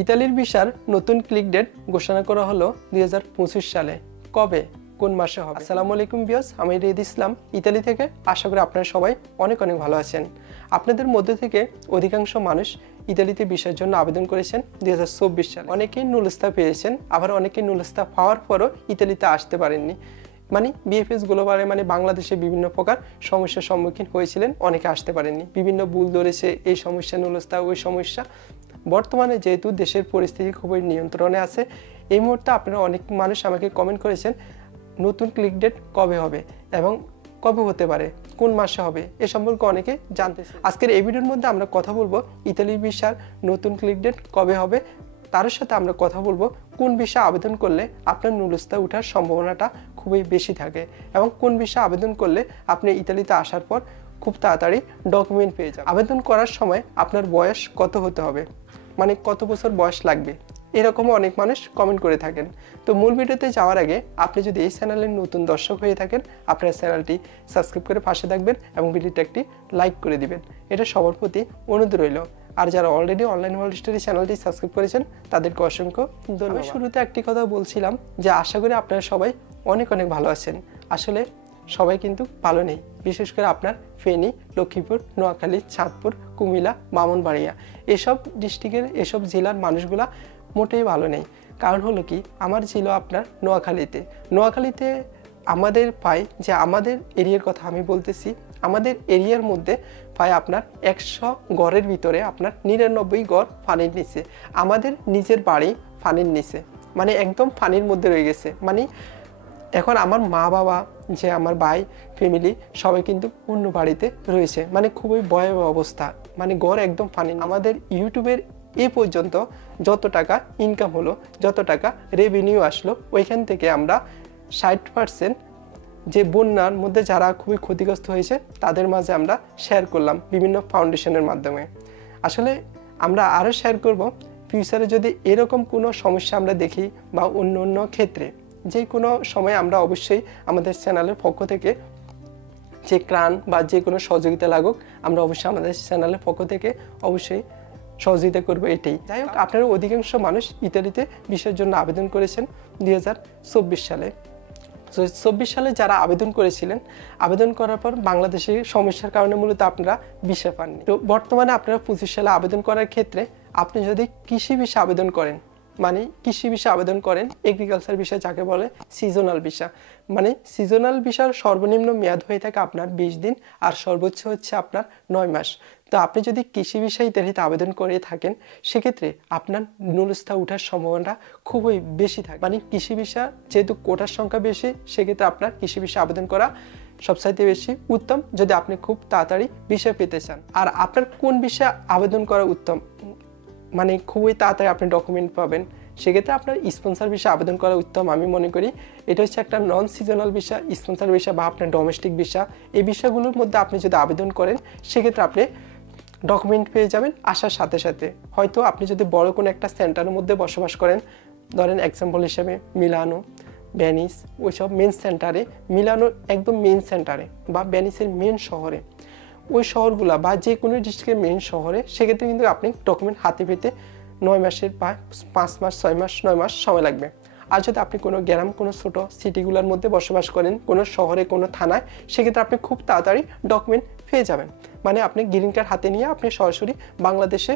ইতালির ভিসার নতুন ক্লিক ডেট ঘোষণা করা হলো 2025 সালে। কবে, কোন মাসে হবে? আসসালামু আলাইকুম ভিউয়ার্স, আমি রিয়াদ ইসলাম ইতালি থেকে। আশা করি আপনারা সবাই অনেক ভালো আছেন। আপনাদের মধ্য থেকে অধিকাংশ মানুষ ইতালিতে ভিসার জন্য আবেদন করেছেন 2024 সালে। অনেকেই নুলস্তা পেয়েছেন, আবার অনেকেই নুলস্তা পাওয়ার পরও ইতালিতে আসতে পারেননি। বিএফএস গ্লোবালে বাংলাদেশে বিভিন্ন প্রকার সমস্যার সম্মুখীন হয়েছিলেন, অনেকে আসতে পারেননি। বিভিন্ন ভুল ধরেছে, এই সমস্যা নুলস্তা, ওই সমস্যা। বর্তমানে যেহেতু দেশের পরিস্থিতি খুবই নিয়ন্ত্রণে আছে, এই মুহূর্তে আপনারা অনেক মানুষ আমাকে কমেন্ট করেছেন নতুন ক্লিক ডেট কবে হবে এবং কবে হতে পারে, কোন মাসে হবে, এ সম্পর্কে অনেকে জানতে। আজকের এই ভিডিওর মধ্যে আমরা কথা বলবো ইতালির ভিসার নতুন ক্লিক ডেট কবে হবে, তার সাথে আমরা কথা বলবো কোন ভিসা আবেদন করলে আপনার নুলস্তা ওঠার সম্ভাবনাটা খুবই বেশি থাকে এবং কোন ভিসা আবেদন করলে আপনি ইতালিতে আসার পর খুব তাড়াতাড়ি ডকুমেন্ট পেয়ে যাবেন। আবেদন করার সময় আপনার বয়স কত হতে হবে, কত বছর বয়স লাগবে, এরকমও অনেক মানুষ কমেন্ট করে থাকেন। তো মূল ভিডিওতে যাওয়ার আগে আপনি যদি এই চ্যানেলের নতুন দর্শক হয়ে থাকেন, আপনার চ্যানেলটি সাবস্ক্রাইব করে পাশে থাকবেন এবং ভিডিওটা একটি লাইক করে দিবেন, এটা সবার প্রতি অনুরোধ রইল। আর যারা অলরেডি অনলাইন ওয়ার্ল্ড স্টোরি চ্যানেলটি সাবস্ক্রাইব করেছেন তাদেরকে অসংখ্য ধন্যবাদ। আমি শুরুতে একটি কথা বলছিলাম যে আশা করি আপনারা সবাই অনেক ভালো আছেন। আসলে সবাই কিন্তু ভালো নেই, বিশেষ করে আপনার ফেনী, লক্ষ্মীপুর, নোয়াখালী, চাঁদপুর, কুমিল্লা, ব্রাহ্মণবাড়িয়া এসব ডিস্ট্রিক্টের এসব জেলার মানুষগুলা মোটেই ভালো নেই। কারণ হলো কি, আমার ছিল আপনার নোয়াখালীতে আমাদের পাই যে আমাদের এরিয়ার কথা আমি বলতেছি, আমাদের এরিয়ার মধ্যে পাই আপনার 100 গড়ের ভিতরে আপনার 99 গড় পানির নিচে। আমাদের নিজের বাড়ি পানির নিচে, একদম পানির মধ্যে রয়ে গেছে। এখন আমার মা বাবা, যে আমার ভাই, ফ্যামিলি সবাই কিন্তু অন্য বাড়িতে রয়েছে, খুবই ভয়াবহ অবস্থা, গড় একদম পানি। আমাদের ইউটিউবের এ পর্যন্ত যত টাকা ইনকাম হলো, যত টাকা রেভিনিউ আসলো, ওইখান থেকে আমরা 60% যে বন্যার মধ্যে যারা খুবই ক্ষতিগ্রস্ত হয়েছে তাদের মাঝে আমরা শেয়ার করলাম বিভিন্ন ফাউন্ডেশনের মাধ্যমে। আসলে আমরা আরও শেয়ার করব ফিউচারে যদি এরকম কোনো সমস্যা আমরা দেখি বা অন্য ক্ষেত্রে যে কোনো সময় আমরা অবশ্যই আমাদের চ্যানেলের পক্ষ থেকে যে ত্রাণ বা যে কোনো সহযোগিতা লাগুক, আমরা অবশ্যই আমাদের চ্যানেলের পক্ষ থেকে অবশ্যই সহযোগিতা করবো। এটাই যাই হোক, আপনারা অধিকাংশ মানুষ ইতালিতে ভিসার জন্য আবেদন করেছেন 2024 সালে। 24 সালে যারা আবেদন করেছিলেন, আবেদন করার পর বাংলাদেশের সমস্যার কারণে মূলত আপনারা ভিসা পাননি। তো বর্তমানে আপনারা 25 সালে আবেদন করার ক্ষেত্রে আপনি যদি কৃষি ভিসা আবেদন করেন, কৃষি ভিসা আবেদন করেন, এগ্রিকালচার ভিসা যাকে বলে, সিজনাল ভিসা, সিজনাল ভিসার সর্বনিম্ন মেয়াদ হয়ে থাকে আপনার 20 দিন আর সর্বোচ্চ হচ্ছে আপনার 9 মাস। তো আপনি যদি কৃষি ভিসা ইত্যাদিতে আবেদন করে থাকেন, সেক্ষেত্রে আপনার নুলস্তা ওঠার সম্ভাবনা খুবই বেশি থাকে। কৃষি ভিসা যেহেতু কোটার সংখ্যা বেশি, সেক্ষেত্রে আপনার কৃষি ভিসা আবেদন করা সবচাইতে বেশি উত্তম যদি আপনি খুব তাড়াতাড়ি ভিসা পেতে চান। আর আপনার কোন ভিসা আবেদন করা উত্তম, খুবই তাড়াতাড়ি আপনি ডকুমেন্ট পাবেন, সেক্ষেত্রে আপনার স্পন্সর ভিসা আবেদন করা উত্তম আমি মনে করি। এটা হচ্ছে একটা non seasonal visa, sponsor visa বা আপনার ডোমেস্টিক ভিসা। এই বিষয়গুলোর মধ্যে আপনি যদি আবেদন করেন, সেক্ষেত্রে আপনি ডকুমেন্ট পেয়ে যাবেন আসার সাথে সাথে। হয়তো আপনি যদি বড় কোনো একটা সেন্টারের মধ্যে বসবাস করেন, ধরেন এক্সাম্পল হিসেবে মিলানো, ভেনিস, ওইসব মেন সেন্টারে, মিলানোর একদম মেন সেন্টারে বা ভেনিসের মেন শহরে, ওই শহরগুলা বা যে কোনো ডিস্ট্রিক্টের মেন শহরে, সেক্ষেত্রে কিন্তু আপনি ডকুমেন্ট হাতে পেতে 9 মাসের বা 5 মাস, 6 মাস, 9 মাস সময় লাগবে। আর যদি আপনি কোনো গ্রাম, কোনো ছোটো সিটিগুলোর মধ্যে বসবাস করেন, কোনো শহরে, কোনো থানায়, সেক্ষেত্রে আপনি খুব তাড়াতাড়ি ডকুমেন্ট পেয়ে যাবেন। আপনি গ্রিন কার্ড হাতে নিয়ে আপনি সরাসরি বাংলাদেশে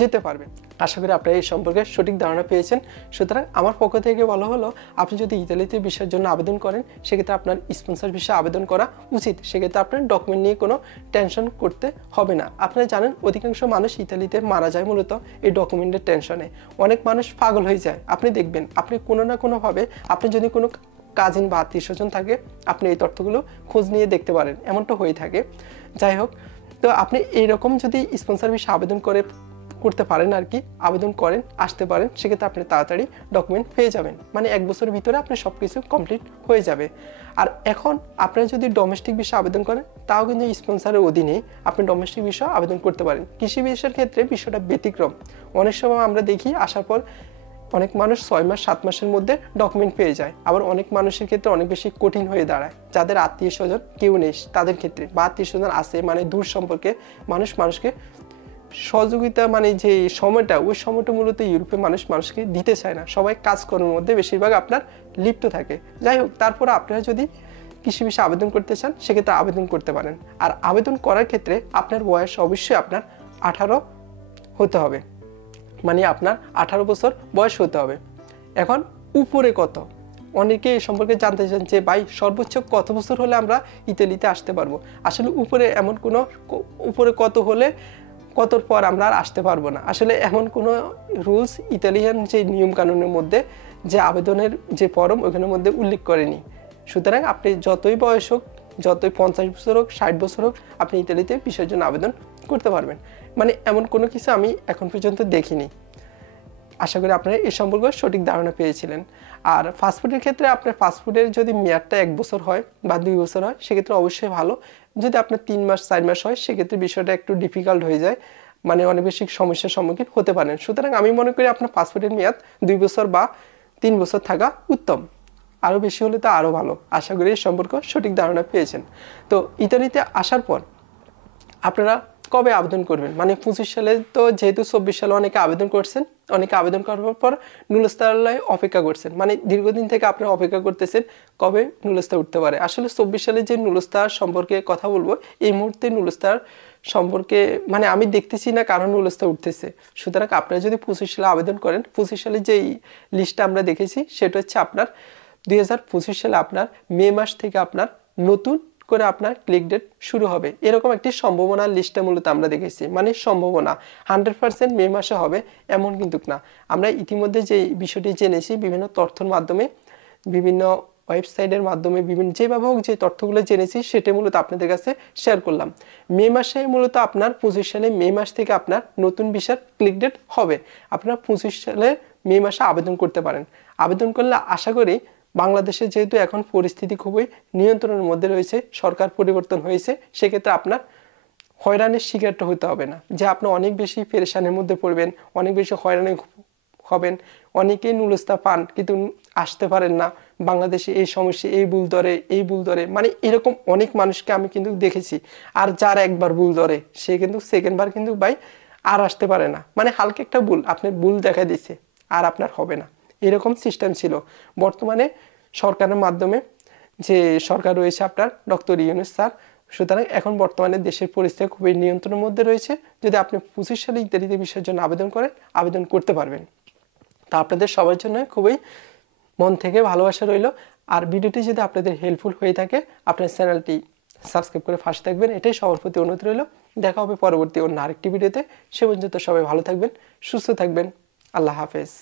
যেতে পারবেন। আশা করি আপনারা এই সম্পর্কে সঠিক ধারণা পেয়েছেন। সুতরাং আমার পক্ষ থেকে বলা হলো, আপনি যদি ইতালিতে ভিসার জন্য আবেদন করেন, সেক্ষেত্রে আপনার স্পন্সর ভিসা আবেদন করা উচিত। সেক্ষেত্রে আপনার ডকুমেন্ট নিয়ে কোনো টেনশন করতে হবে না। আপনারা জানেন অধিকাংশ মানুষ ইতালিতে মারা যায় মূলত এই ডকুমেন্টের টেনশনে। অনেক মানুষ পাগল হয়ে যায়। আপনি দেখবেন, আপনি কোনো না কোনোভাবে, আপনি যদি কোনো কাজিন বা আত্মীয় স্বজন থাকে, আপনি এই তথ্যগুলো খোঁজ নিয়ে দেখতে পারেন, এমনটা হয়ে থাকে। যাই হোক, তো আপনি এইরকম যদি স্পন্সর ভিসা আবেদন করতে পারেন আর কি, আবেদন করেন, আসতে পারেন, সেক্ষেত্রে আপনি তাড়াতাড়ি ডকুমেন্ট পেয়ে যাবেন। 1 বছরের ভিতরে আপনার সব কিছু কমপ্লিট হয়ে যাবে। আর এখন আপনারা যদি ডোমেস্টিক ভিসা আবেদন করেন, তাও কিন্তু স্পন্সরের অধীনে আপনি ডোমেস্টিক ভিসা আবেদন করতে পারেন। কৃষি ভিসার ক্ষেত্রে বিষয়টা ব্যতিক্রম। অনেক সময় আমরা দেখি আসার পর অনেক মানুষ 6 মাস, 7 মাসের মধ্যে ডকুমেন্ট পেয়ে যায়। আবার অনেক মানুষের ক্ষেত্রে অনেক বেশি কঠিন হয়ে দাঁড়ায়, যাদের আত্মীয় স্বজন কেউ নেই তাদের ক্ষেত্রে, বা আত্মীয় স্বজন আছে দূর সম্পর্কে মানুষকে সহযোগিতা মানে যে সময়টা, ওই সময়টা মূলত ইউরোপে মানুষকে দিতে চায় না। সবাই কাজকর্মের মধ্যে বেশিরভাগ আপনার লিপ্ত থাকে। যাই হোক, তারপর আপনারা যদি কৃষি ভিসা আবেদন করতে চান সেক্ষেত্রে আবেদন করতে পারেন। আর আবেদন করার ক্ষেত্রে আপনার বয়স অবশ্যই আপনার 18 হতে হবে, মানে আপনার 18 বছর বয়স হতে হবে। এখন উপরে কত, অনেকে এ সম্পর্কে জানতে চান যে ভাই সর্বোচ্চ কত বছর হলে আমরা ইতালিতে আসতে পারবো। আসলে উপরে এমন কোনো, উপরে কত হলে কতর পর আমরা আর আসতে পারবো না, আসলে এমন কোনো রুলস ইতালিয়ান যে নিয়মকানুনের মধ্যে যে আবেদনের যে ফরম ওখানের মধ্যে উল্লেখ করেনি। সুতরাং আপনি যতই বয়স হোক, যতই 50 বছর হোক, 60 বছর হোক, আপনি ইতালিতে ভিসার জন্য আবেদন করতে পারবেন। মানে এমন কোনো কিছু আমি এখন পর্যন্ত দেখিনি। আশা করি আপনারা এ সম্পর্কে সঠিক ধারণা পেয়েছিলেন। আর ফাস্টফুডের ক্ষেত্রে আপনার ফাস্টফুডের যদি মেয়াদটা 1 বছর হয় বা 2 বছর হয় সেক্ষেত্রে অবশ্যই ভালো। যদি আপনার 3 মাস 4 মাস হয় সেক্ষেত্রে বিষয়টা একটু ডিফিকাল্ট হয়ে যায়, মানে অনেক বেশি সমস্যার সম্মুখীন হতে পারেন। সুতরাং আমি মনে করি আপনার ফাস্টফুডের মেয়াদ 2 বছর বা 3 বছর থাকা উত্তম। আরও বেশি হলে তো আরও ভালো। আশা করি এই সম্পর্কে সঠিক ধারণা পেয়েছেন। তো ইতালিতে আসার পর আপনারা কবে আবেদন করবেন, মানে 25 সালে তো যেহেতু 24 সালে অনেকে আবেদন করছেন, অনেকে আবেদন করার পর নুলস্তারায় অপেক্ষা করছেন, মানে দীর্ঘদিন থেকে আপনারা অপেক্ষা করতেছেন কবে নুলস্তা উঠতে পারে। আসলে 24 সালে যে নুলস্তার সম্পর্কে কথা বলবো, এই মুহূর্তে নুলস্তার সম্পর্কে মানে আমি দেখতেছি না কারণ নুলস্তা উঠতেছে। সুতরাং আপনারা যদি 25 সালে আবেদন করেন, 25 সালে যেই লিস্টটা আমরা দেখেছি সেটা হচ্ছে আপনার 2025 সালে আপনার মে মাস থেকে আপনার নতুন করে আপনার ক্লিক ডেট শুরু হবে, এরকম একটি সম্ভাবনার লিস্টে মূলত আমরা দেখেছি। মানে সম্ভাবনা 100% মে মাসে হবে এমন কিন্তু না। আমরা ইতিমধ্যে যে বিষয়টি জেনেছি বিভিন্ন তথ্যের মাধ্যমে, বিভিন্ন ওয়েবসাইটের মাধ্যমে, বিভিন্ন যেভাবে হোক যে তথ্যগুলো জেনেছি সেটা মূলত আপনাদের কাছে শেয়ার করলাম। মে মাসে মূলত আপনার 25 সালে মে মাস থেকে আপনার নতুন ভিসার ক্লিক ডেট হবে। আপনার 25 সালে মে মাসে আবেদন করতে পারেন। আবেদন করলে আশা করি বাংলাদেশে যেহেতু এখন পরিস্থিতি খুবই নিয়ন্ত্রণের মধ্যে রয়েছে, সরকার পরিবর্তন হয়েছে, সেক্ষেত্রে আপনার হয়রানির শিকারটা হতে হবে না, যে আপনি অনেক বেশি পেরেশানির মধ্যে পড়বেন, অনেক বেশি হয়রানি হবেন। অনেকেই নুলস্তা পান কিন্তু আসতে পারেন না, বাংলাদেশে এই সমস্যা, এই ভুল ধরে, মানে এরকম অনেক মানুষকে আমি কিন্তু দেখেছি। আর যার একবার ভুল ধরে সে কিন্তু সেকেন্ডবার কিন্তু ভাই আর আসতে পারে না, মানে হালকা একটা ভুল আপনার ভুল দেখা দিচ্ছে আর আপনার হবে না, এরকম সিস্টেম ছিল। বর্তমানে সরকারের মাধ্যমে যে সরকার রয়েছে আপনার ডক্টর ইউনূস স্যার, সুতরাং এখন বর্তমানে দেশের পরিস্থিতি খুবই নিয়ন্ত্রণের মধ্যে রয়েছে। যদি আপনি 25 সালে ইত্যাদি বিষয়ের জন্য আবেদন করেন, আবেদন করতে পারবেন। তা আপনাদের সবার জন্য খুবই মন থেকে ভালোবাসা রইল। আর ভিডিওটি যদি আপনাদের হেল্পফুল হয়ে থাকে, আপনার চ্যানেলটি সাবস্ক্রাইব করে পাশে থাকবেন, এটাই সবার প্রতি অনুরোধ রইল। দেখা হবে পরবর্তী অন্য আরেকটি ভিডিওতে। সে পর্যন্ত সবাই ভালো থাকবেন, সুস্থ থাকবেন। আল্লাহ হাফেজ।